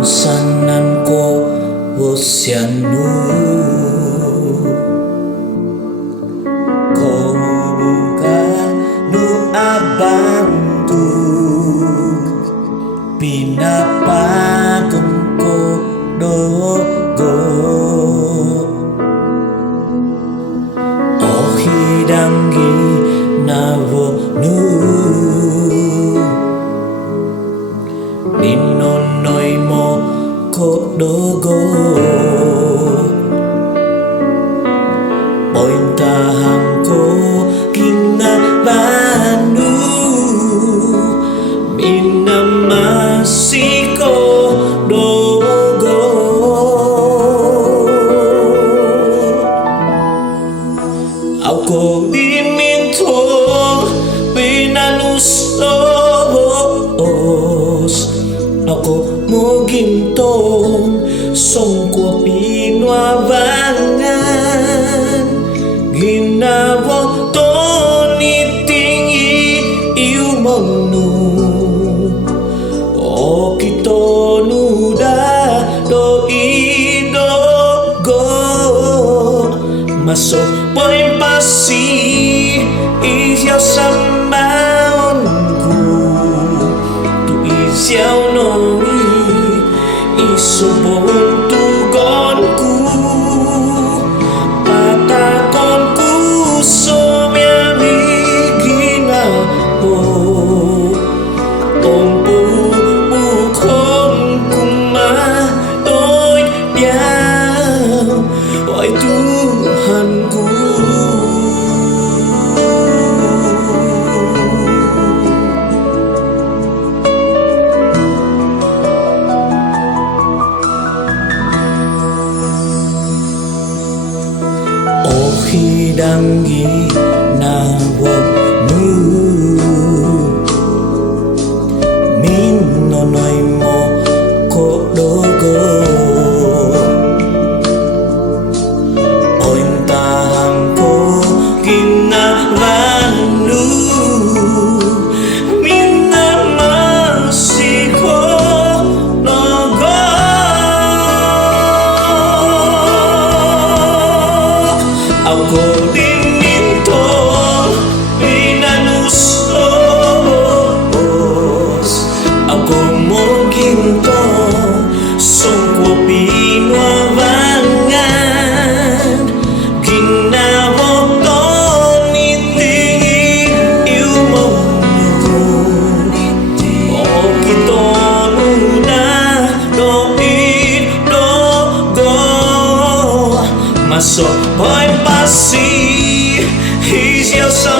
Sannan ko oceanu Kau bukan nu abantu Pinapagong ko dogo O hidanggi nawonu Ninonoy mo ko dogo Pointahang ko kinabanu Minamasi ko dogo Ako dimintong pinalustos Ako mo gintong songko pinwabangan Ginawa to nitingi iumonu O kito nuda do idogo Masok po'y pasi isyaw sambaonku Tu isyaw nongi isobong tugonku Patakonku somyami ginapo Tompo bukong kumatoy diyaw Wahai Tuhanku Hidanggi nawonu Minonoy mo ko dogo Pointahang ko kinabanu Minamasi ko nogo Ako dimintong pinalustos Ako mo gintong songko pinwabangan Ginawa to nitingi iumonu O kito nuna do idogo Masok po'y pasi isyaw sa